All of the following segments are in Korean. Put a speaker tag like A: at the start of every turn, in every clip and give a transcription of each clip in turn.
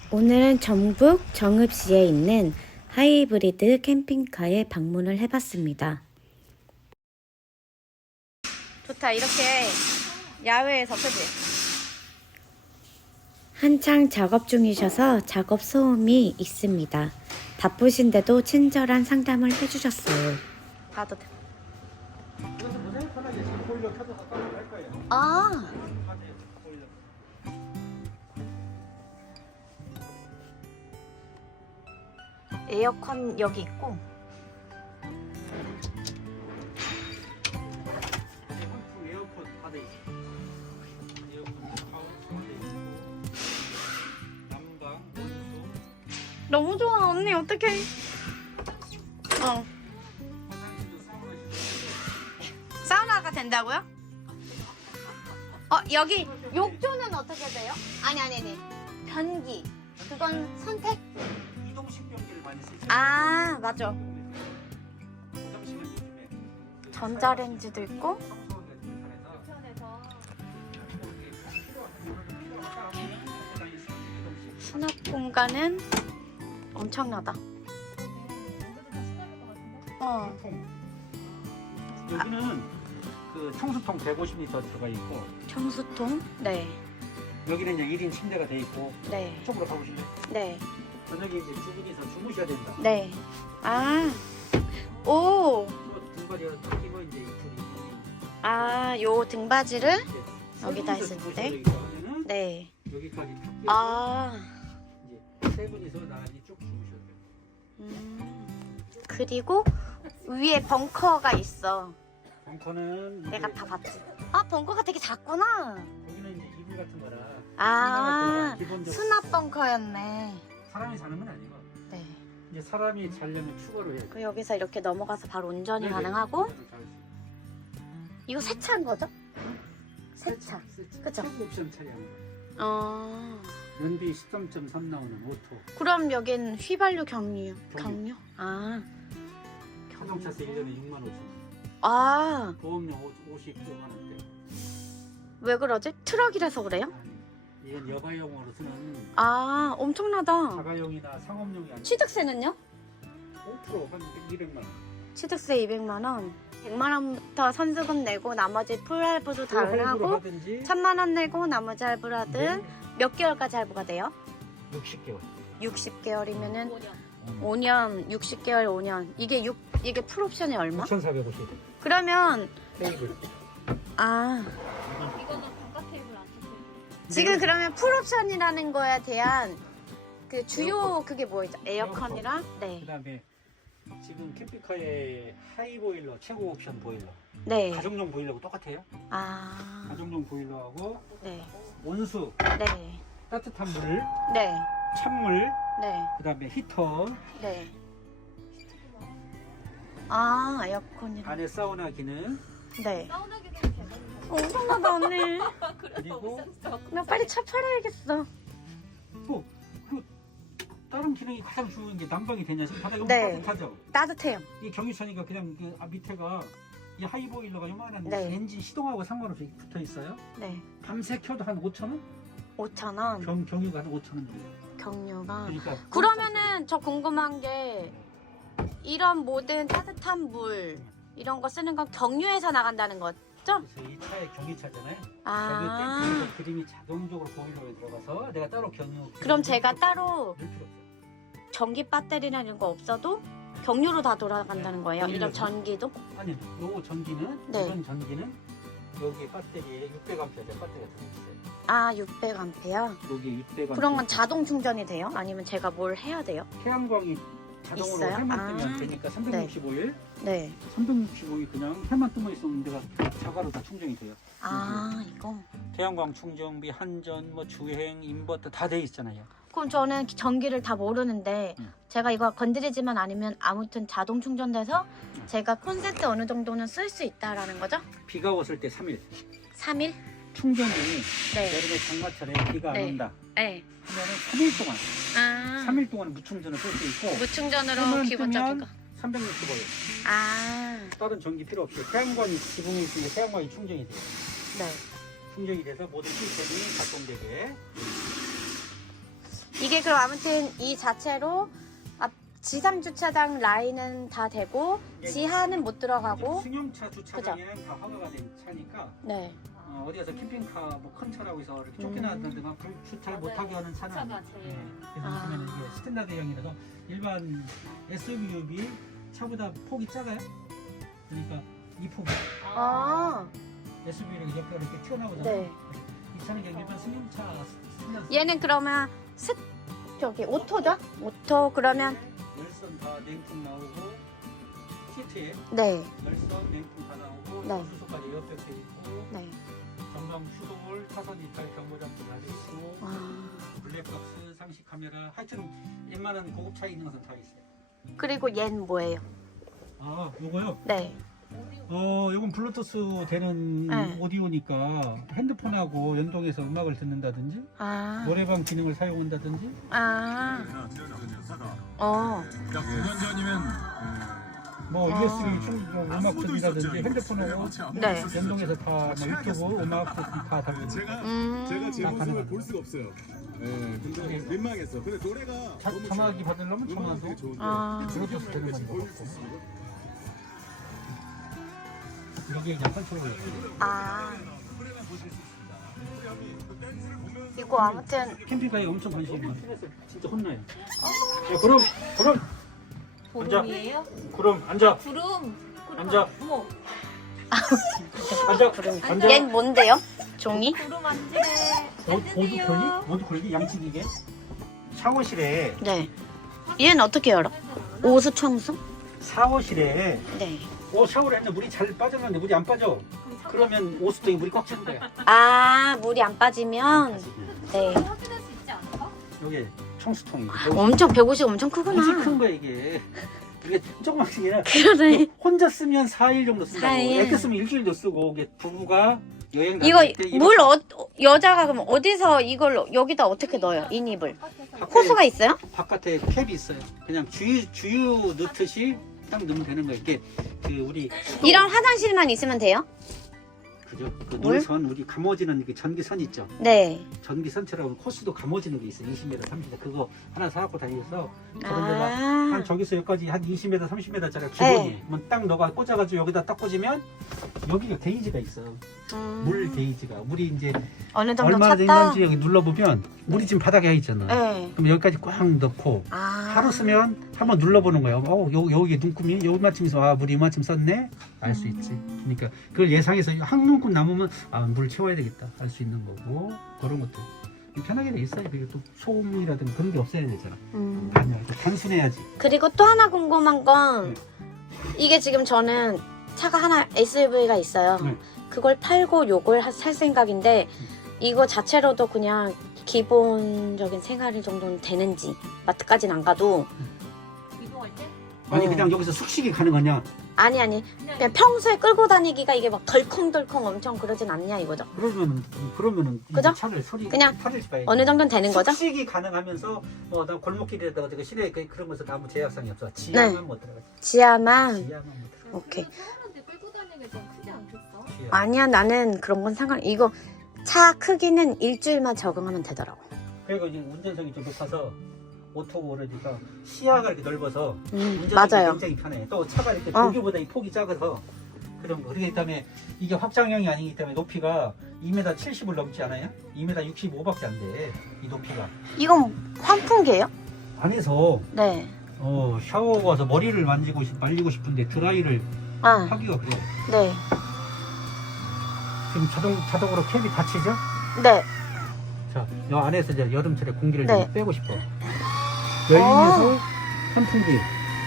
A: 오늘은 전북 정읍시에 있는 하이브리드 캠핑카에 방문을 해봤습니다. 좋다, 이렇게 야외에서, 그지? 한창 작업 중이셔서 작업 소음이 있습니다. 바쁘신데도 친절한 상담을 해주셨어요. 봐도 돼. 아, 에어컨 여기 있고.
B: 에어컨 다 돼 있어. 에어컨 하우스 다 돼 있고. 난방, 온수.
A: 너무 좋아, 언니. 어떡해.
B: 화장실도 사우나
A: 사우나가 된다고요? 여기 욕조는 어떻게 돼요? 아니. 변기. 그건 선택?
B: 이동식 변기를 많이 쓰죠.
A: 아, 맞아.
B: 화장실은 요즘에
A: 전자레인지도 있고.
B: 청소하기가 좀 편해서
A: 수납 공간은 엄청나다.
B: 여기는 그 청수통 150리터 들어가 있고,
A: 청수통? 네.
B: 여기는 이제 1인 침대가 돼 있고.
A: 네.
B: 이쪽으로 가보실래요?
A: 네.
B: 저녁에 이제 두 분이서 주무셔야 된다.
A: 네. 아. 오.
B: 또 등받이가 딱 끼고 이제 이틀이.
A: 아, 요 등받이를
B: 이제
A: 여기다
B: 세 분이서
A: 했을
B: 주무셔야
A: 때?
B: 되기 때문에는
A: 네.
B: 여기까지 탁 끼고
A: 아.
B: 이제 세 분이서 나란히 쭉 주무셔야 돼요.
A: 그리고 위에 벙커가 있어.
B: 벙커는
A: 내가
B: 이제
A: 다 봤지. 아, 벙커가 되게 작구나.
B: 거기는 이제 이불 같은 거라
A: 아,
B: 기본적으로
A: 수납 벙커였네.
B: 사람이 사는 건 아니고
A: 네.
B: 이제 사람이 자려면 추가로 해야 돼.
A: 그 여기서 이렇게 넘어가서 바로 운전이
B: 네네.
A: 가능하고.
B: 운전을 잘할 수 있어요.
A: 이거 세차인 거죠? 세차.
B: 세차.
A: 그쵸?
B: 최고 옵션 차량.
A: 어.
B: 연비 13.3 나오는 오토.
A: 그럼 여긴 휘발유 경유.
B: 경유.
A: 경유? 아.
B: 자동차세 1년에 6만 5천 원.
A: 아,
B: 보험료 50만 원대.
A: 왜 그러지? 트럭이라서 그래요?
B: 아니, 이건 여가용으로 쓰는
A: 아, 엄청나다.
B: 자가용이나 상업용이 아니고
A: 취득세는요?
B: 5%한 200만 원.
A: 취득세 200만 원. 100만 원부터 선수금 내고 나머지 풀할부도 다 하고
B: 하든지
A: 1000만 원 내고 나머지 할부를 하든 몇 개월까지 할부가 돼요?
B: 60개월.
A: 60개월이면은 5년, 60개월 5년. 이게 풀옵션이 얼마?
B: 9,450.
A: 그러면
B: 테이블.
A: 아,
C: 이거는 바깥 테이블, 안쪽 테이블.
A: 지금 그러면 풀옵션이라는 거에 대한 그 주요 그게 뭐죠? 에어컨이랑 네.
B: 그다음에 지금 캠핑카의 하이 보일러, 최고 옵션 보일러.
A: 네.
B: 가정용 보일러하고 똑같아요.
A: 아.
B: 가정용 보일러하고
A: 네.
B: 온수,
A: 네.
B: 따뜻한 물,
A: 네.
B: 찬물,
A: 네.
B: 그다음에 히터,
A: 네. 아, 에어컨이랑.
B: 안에 사우나 기능,
A: 네.
C: 사우나 기능이 괜찮은데.
A: 엄청나다 언니.
C: 그래서
B: 그리고
C: 센스가
A: 나 빨리 차 팔아야겠어.
B: 또 그리고 다른 기능이 가장 중요한 게 난방이 되냐? 지금 바닥이
A: 네.
B: 엄청 따뜻하죠.
A: 따뜻해요.
B: 이 경유차니까 그냥 그 밑에가 이 하이 보일러가 요만한
A: 네.
B: 엔진 시동하고 상관없이 붙어 있어요.
A: 네.
B: 밤새 켜도 한 5천 원?
A: 5,000원.
B: 경유가 한 5천 원 돼요.
A: 경유가.
B: 그러니까
A: 그러면은 저 궁금한 게 이런 모든 따뜻한 물 이런 거 쓰는 건 경유에서 나간다는 거죠?
B: 그래서 이 차의 경유차잖아요.
A: 아.
B: 저기 땡기면서 그림이 자동적으로 보일러에 들어가서 내가 따로 경유.
A: 그럼 제가 따로
B: 넣을 필요 없어요.
A: 전기 배터리나 이런 거 없어도 경유로 다 돌아간다는 거예요? 이런 전기도?
B: 아니, 요거 전기는
A: 네.
B: 이런 전기는 여기 배터리에 600A 배터리가 들어있어요.
A: 아, 600A.
B: 여기 600A.
A: 그런 건 자동 충전이 돼요? 아니면 제가 뭘 해야 돼요?
B: 태양광이 자동으로
A: 있어요?
B: 해만
A: 아.
B: 뜨면 되니까 365일,
A: 네.
B: 365일 그냥 해만 뜨면 있었는데 가 자가로 다 충전이 돼요.
A: 아, 이거.
B: 태양광 충전비, 한전, 뭐 주행, 인버터 다 돼 있잖아요.
A: 그럼 저는 전기를 다 모르는데 제가 이거 건드리지만 않으면 아무튼 자동 충전돼서 제가 콘센트 어느 정도는 쓸 수 있다라는 거죠?
B: 비가 왔을 때 3일.
A: 3일?
B: 충전이
A: 네.
B: 여름에 장마철에 비가 안
A: 네.
B: 온다
A: 네.
B: 하면은 3일 동안
A: 아.
B: 3일 동안 무충전을 쓸 수 있고
A: 무충전으로
B: 해만
A: 기본적인 거.
B: 뜨면 365일
A: 아.
B: 다른 전기 필요 없이 태양광이 지붕에 있으니까 태양광이 충전이 돼요.
A: 네.
B: 충전이 돼서 모든 시스템이 작동되게.
A: 이게 이게 그럼 아무튼 이 자체로 지상 주차장 라인은 다 되고 지하는 못 들어가고.
B: 승용차 주차장에는 다 허가가 된 차니까
A: 네.
B: 어디 가서 캠핑카 뭐 큰 차라고 해서 이렇게 쫓겨나는 데만 주차를 못하게 하는 차는
C: 차가 제일.
B: 그래서
A: 아.
B: 보시면 이게 스탠다드형이라서 일반 SUV 차보다 폭이 작아요. 그러니까 이 폭이 SUV를 옆에 이렇게 튀어나오잖아요.
A: 네.
B: 이 차는 그냥 일반 승용차 스탠다드.
A: 얘는 그러면 저기 오토죠? 오토 그러면
B: 열선 다 냉풍 나오고 시트에
A: 네.
B: 열선 냉풍 다 나오고
A: 네.
B: 수소까지 에어백 돼 있고
A: 네.
B: 전방 추돌 차선 이탈 경고장치 다 돼 있고 블랙박스 상시 카메라 하여튼 웬만한 고급차에 있는 것은 다 있어요.
A: 그리고 얘는 뭐예요?
B: 아 요거요?
A: 네.
B: 요건 블루투스 되는
A: 네.
B: 오디오니까 핸드폰하고 연동해서 음악을 듣는다든지 노래방 기능을 사용한다든지
D: 약 9년 전이면
B: 뭐 USB 충전 음악 듣는다든지 핸드폰하고
A: 네.
B: 연동해서 다뭐 유튜브 음악 다 달고
D: 제가 제 모습을 볼 수가 없어요. 근데 민망했어. 근데 노래가 너무
B: 전화기 받으려면 전화도
D: 되게 좋은데
B: 블루투스 되는 건
D: 볼
B: 없고
D: 수 있어요.
B: 여기에 그냥 컨트롤을
A: 이거 아무튼
B: 캠핑카에 엄청 관심이 많아요. 진짜 혼나요. 야, 그럼 앉아.
C: 보름이에요?
B: 그럼 앉아.
C: 구름.
B: 앉아.
C: 어머.
B: 앉아. 앉아.
A: 얘는 뭔데요? 종이?
C: 구름 앉으래.
B: 모두 걸리? 모두 걸리? 양치기계? 샤워실에
A: 네. 얘는 어떻게 열어? 오수 청소?
B: 샤워실에
A: 네.
B: 샤워를 했는데 물이 잘 빠졌는데 물이 안 빠져. 그러면 오수통에 물이 꽉 찬 거야.
A: 물이 안 빠지면 네.
C: 확인할 수 있지 않을까?
B: 여기 청수통이.
A: 엄청 150 엄청 크구나.
B: 엄청 큰 거야 이게. 이게 조그맣게 아니라
A: 그러네.
B: 혼자 쓰면 4일 정도 쓴다고.
A: 4일.
B: 애기 쓰면 일주일도 쓰고. 이게 부부가 여행
A: 이거
B: 다닐 때 이렇게
A: 물 여자가 그럼 어디서 이걸 여기다 어떻게 넣어요? 인입을? 호수가 있어요?
B: 바깥에 캡이 있어요. 그냥 주유 넣듯이 딱 넣으면 되는 거예요. 이게 우리
A: 이런 화장실만 있으면 돼요?
B: 그죠? 그
A: 물?
B: 노선 우리 감아지는 그 전기선 있죠.
A: 네.
B: 전기선처럼 호수도 감아지는 게 있어요. 20m, 30m 그거 하나 사갖고 다니면서 저런 데가
A: 아.
B: 한 저기서 여기까지 한 20m, 30m짜리 기본이.
A: 네.
B: 그러면 딱 너가 꽂아가지고 여기다 딱 꽂으면 여기가 게이지가 있어. 물 게이지가. 물이 이제
A: 어느 정도
B: 얼마나
A: 찼다?
B: 되는지 여기 눌러보면 물이 지금 바닥에 있잖아.
A: 네.
B: 그럼 여기까지 꽉 넣고 하루 쓰면 한번 눌러보는 거예요. 여기 눈금이 요만큼에서 물이 이만큼 썼네? 알 수 있지. 그러니까 그걸 예상해서 한 눈금 남으면 물 채워야 되겠다. 알 수 있는 거고 그런 것도 편하게 돼 있어요. 그리고 또 소음이라든가 그런 게 없어야 되잖아. 단순해야지.
A: 그리고 또 하나 궁금한 건
B: 네.
A: 이게 지금 저는 차가 하나 SUV가 있어요.
B: 네.
A: 그걸 팔고 요걸 살 생각인데 이거 자체로도 그냥 기본적인 생활 정도는 되는지 마트까지는 안 가도
C: 이동할 때?
B: 아니 그냥 여기서 숙식이 가능하냐?
A: 아니 그냥 평소에 끌고 다니기가 이게 막 덜컹덜컹 엄청 그러진 않냐 이거죠.
B: 그러면은
A: 그죠?
B: 차를 소리
A: 그냥
B: 타를 봐야지.
A: 어느 정도는 되는 거죠?
B: 숙식이 가능하면서 나 골목길에다가 시내 그런 것은 아무 제약상이 없어. 지하만 못 들어가.
A: 지하만.
B: 지하만 못 들어가.
A: 오케이.
C: 사람한테 끌고 다니는 건 크지 않겠어?
B: 지하.
A: 아니야 나는 그런 건 이거 차 크기는 일주일만 적응하면 되더라고.
B: 그리고 이제 운전석이 좀 높아서 오토고 그러니까 시야가 이렇게 넓어서 운전하기
A: 맞아요.
B: 굉장히 편해. 또 차가 이렇게
A: 어.
B: 보기보다 이 폭이 작아서 그런 거. 그렇기 때문에 이게 확장형이 아니기 때문에 높이가 2m 70을 넘지 않아요? 2m 65밖에 안 돼. 이 높이가.
A: 이건 환풍기예요?
B: 안에서
A: 네.
B: 샤워하고 와서 머리를 말리고 싶은데 드라이를 하기가 그래요.
A: 네.
B: 지금 자동으로 캡이 닫히죠?
A: 네.
B: 자, 이 안에서 이제 여름철에 공기를
A: 네.
B: 좀 빼고 싶어. 열리면서 환풍기.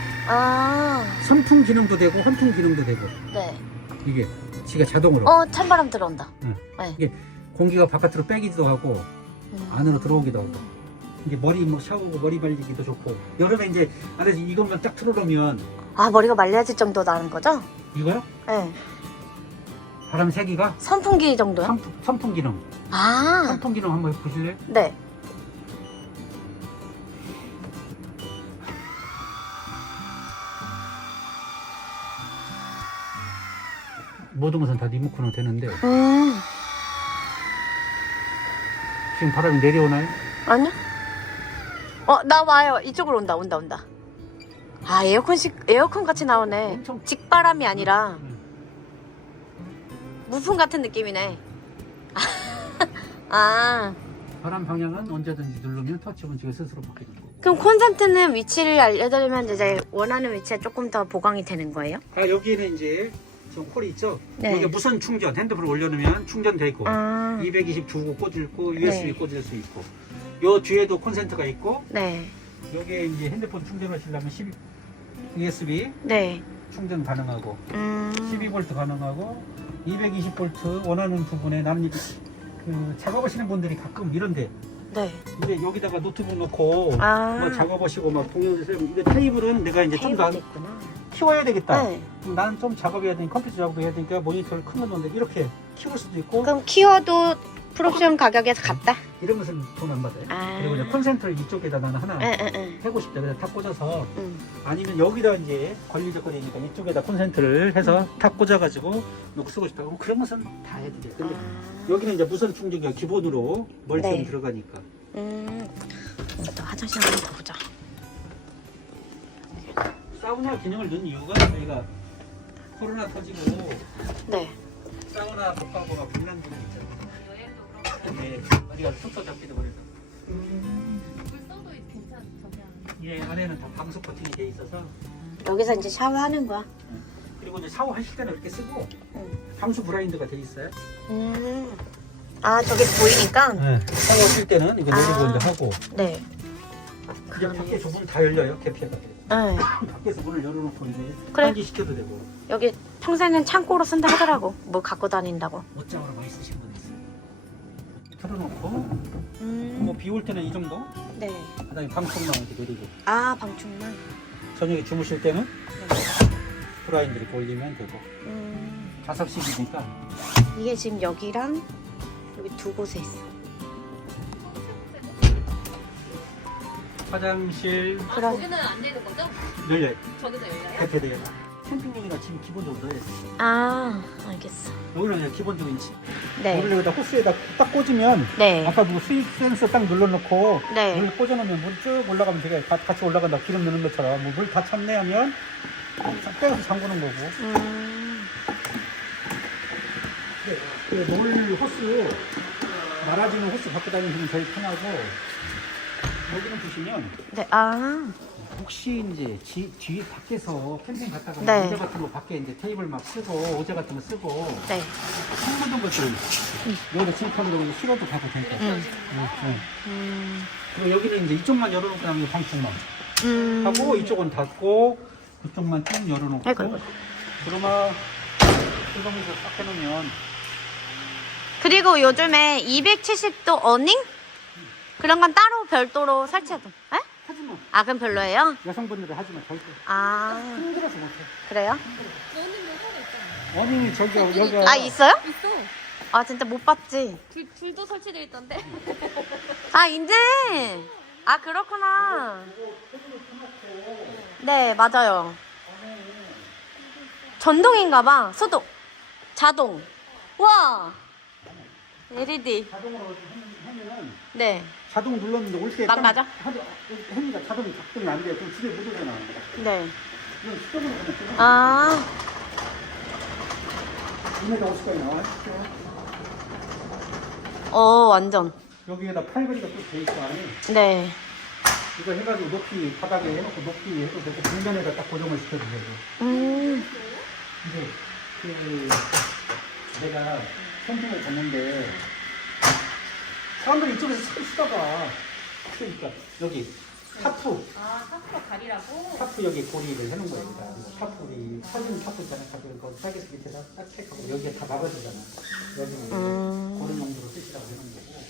B: 선풍 기능도 되고 환풍 기능도 되고.
A: 네.
B: 이게 지가 자동으로
A: 찬바람 들어온다.
B: 응.
A: 네.
B: 이게 공기가 바깥으로 빼기도 하고 안으로 들어오기도 하고. 이게 머리 샤워하고 머리 말리기도 좋고. 여름에 이제 안에서 이것만 딱 틀어놓으면
A: 머리가 말려질 정도 나는 거죠?
B: 이거요?
A: 네.
B: 바람 세기가
A: 선풍기 정도요?
B: 선풍 기능. 선풍 기능 한번 보실래요?
A: 네.
B: 모든 것은 다 리모컨으로 되는데
A: 음.
B: 지금 바람이 내려오나요?
A: 아니요. 나 와요. 이쪽으로 온다. 아, 에어컨 같이 나오네.
B: 엄청-
A: 직바람이 아니라
B: 응.
A: 무풍 같은 느낌이네. 아,
B: 바람 방향은 언제든지 누르면 터치 문지가 스스로 바뀌는 거고.
A: 그럼 콘센트는 위치를 알려드리면 이제 원하는 위치에 조금 더 보강이 되는 거예요?
B: 아, 여기는 이제 지금 콜이 있죠?
A: 네.
B: 여기 무선 충전, 핸드폰을 올려놓으면 충전돼 있고,
A: 아,
B: 220 주고 꽂을 거, USB
A: 네.
B: 꽂을 수 있고, 요 뒤에도 콘센트가 있고,
A: 네,
B: 여기에 이제 핸드폰 충전하시려면 USB
A: 네.
B: 충전 가능하고, 12V 가능하고, 220V 원하는 부분에 나는 그 작업하시는 분들이 가끔 이런데,
A: 네.
B: 이제 여기다가 노트북 넣고
A: 아,
B: 뭐 작업하시고 막 동영상 이게 테이블은 내가 이제 좀 더
A: 테이블도 있구나.
B: 키워야 되겠다.
A: 네.
B: 나는 좀 작업해야 되니까 컴퓨터 작업해야 되니까 모니터를 큰 거 넣는데 이렇게 키울 수도 있고
A: 그럼 키워도 프로옵션 가격에서 같다?
B: 이런 것은 돈 안 받아요.
A: 아.
B: 그리고 이제 콘센트를 이쪽에다 나는 하나
A: 응.
B: 해고 싶다. 그래서 탁 꽂아서 아니면 여기다 이제 관리 조건이니까 이쪽에다 콘센트를 해서 탁 꽂아가지고 놓고 쓰고 싶다. 그럼 그런 것은 다 해드려요. 근데 여기는 이제 무선 충전기가 기본으로 멀티는
A: 네.
B: 들어가니까.
A: 또 화장실 한번 더 보자.
B: 사우나 기능을 넣은 이유가 저희가 코로나 터지고
A: 네.
B: 사우나 독과고가 불난 부분이 있잖아요. 네, 우리가 숙소 잡기도 그래서.
C: 불 써도 괜찮 저기
B: 예, 안에는 다 방수 코팅이 돼 있어서
A: 여기서 이제 샤워하는 거야.
B: 그리고 이제 샤워하실 때는 이렇게 쓰고
A: 응.
B: 방수 브라인드가 돼 있어요.
A: 아, 저기 보이니까?
B: 네. 샤워하실 때는 이거 내리고 이제 하고
A: 네.
B: 이제 밖에 좁으면 다 열려요. 개피해가지고
A: 네.
B: 밖에서 문을 열어놓고 이제
A: 그래.
B: 환기시켜도 되고.
A: 여기 평소에는 창고로 쓴다 하더라고. 뭐 갖고 다닌다고.
B: 옷장으로 많이 쓰신 분 있어요. 틀어놓고 뭐 비 올 때는 이 정도.
A: 네.
B: 그다음에 방충망 이렇게 내리고
A: 아, 방충망.
B: 저녁에 주무실 때는
A: 네.
B: 브라인드 이렇게 올리면 되고 자석식이니까.
A: 이게 지금 여기랑 여기 두 곳에 있어.
B: 화장실
C: 아,
A: 그럼.
C: 저기는 안 되는 거죠?
B: 열려요.
C: 저기도 열려요?
B: 대패돼요. 캠핑용이라 지금 기본적으로 넣어요.
A: 아, 알겠어.
B: 여기는 그냥 기본적인 치.
A: 네.
B: 여기를 여기다 호스에다 딱 꽂으면
A: 네.
B: 아까 그 수입 센서 딱 눌러놓고
A: 네.
B: 물 꽂아놓으면 물 쭉 올라가면 되게 같이 올라간다. 기름 넣는 것처럼 뭐 물 다 찼네 하면 빼서 잠그는 거고. 물 호스 말아주는 호스 갖고 다니시면 제일 편하고. 여기는 보시면
A: 네. 아.
B: 혹시 이제 뒤에 밖에서 캠핑 갔다가
A: 네.
B: 의자 같은 거 밖에 이제 테이블 막 쓰고 의자 같은 거 쓰고
A: 네.
B: 흙 묻은 것들 여기다 침판으로 실어도 가도 되니까. 그리고 여기는 이제 이쪽만 열어놓고 그다음에 방충망 하고 이쪽은 닫고 이쪽만 쭉 열어놓고
A: 아이고.
B: 그러면 수동에서 딱 해놓으면
A: 그리고 요즘에 270도 어닝? 그런 건 따로 별도로 설치해도. 에?
B: 하지마.
A: 아, 그럼 별로예요?
B: 여성분들은 하지마 절대.
A: 아,
B: 힘들어서 못해.
A: 그래요?
C: 너는 요새에 있잖아.
B: 어닝이 여기가
A: 아, 있어요?
C: 있어.
A: 아, 진짜 못 봤지.
C: 불도 설치돼 있던데.
A: 아, 인제. 아, 그렇구나. 네, 맞아요. 전동인가 봐. 수동. 자동. 와. LED.
B: 자동으로 하면은
A: 네.
B: 자동 눌렀는데 올 때
A: 망가져?
B: 햇니까 자동이 작동이 안 돼. 그럼 집에 못 오잖아.
A: 네.
B: 이건 수동으로 그냥 쓰는
A: 아.
B: 2m 50까지 나와.
A: 완전.
B: 여기에다 팔걸이가 또 돼 있어 안에.
A: 네.
B: 이거 해가지고 높이 바닥에 해놓고 높이 해도 되고 벽면에다 딱 고정을 시켜도 되고. 이제 그 내가 캠핑을 갔는데 사람들이 이쪽에서 참 쓰다가 그러니까 여기 타프
C: 아, 타프로 가리라고?
B: 타프 여기 고리를 해놓은 거예요. 여기다. 타프 우리 사진 타프 있잖아요. 그거 사기스 밑에다 딱 체크하고 여기에 다 막아주잖아. 여기는 그런 용도로 쓰시라고 해놓은 거고.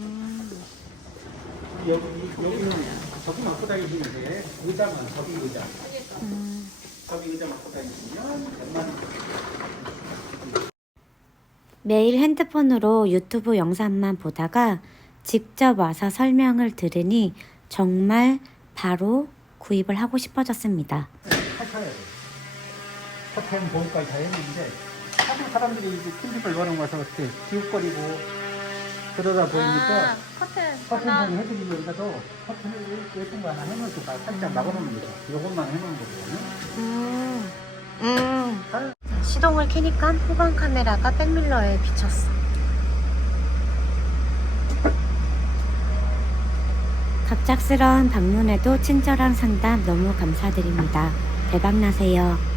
B: 여기는 저기 맡고 다니시는데 의자만 저기 의자. 저기 의자 맡고 다니시면 웬만한
E: 매일 핸드폰으로 유튜브 영상만 보다가 직접 와서 설명을 들으니 정말 바로 구입을 하고 싶어졌습니다.
B: 탈퇴해야 돼. 탈퇴는 보험까지 다 했는데 사실 사람들이 이제 캠핑을 여러 와서 이렇게 기웃거리고 그러다 보니까
C: 커튼
B: 커튼
C: 하나.
B: 좀 해드리면 여기다도 커튼을 예쁜 거 하나 해놓고 살짝 막아놓는 거죠. 요것만 해놓는 거거든요.
A: 시동을 켜니까 후방 카메라가 백밀러에 비쳤어.
E: 갑작스러운 방문에도 친절한 상담 너무 감사드립니다. 대박나세요.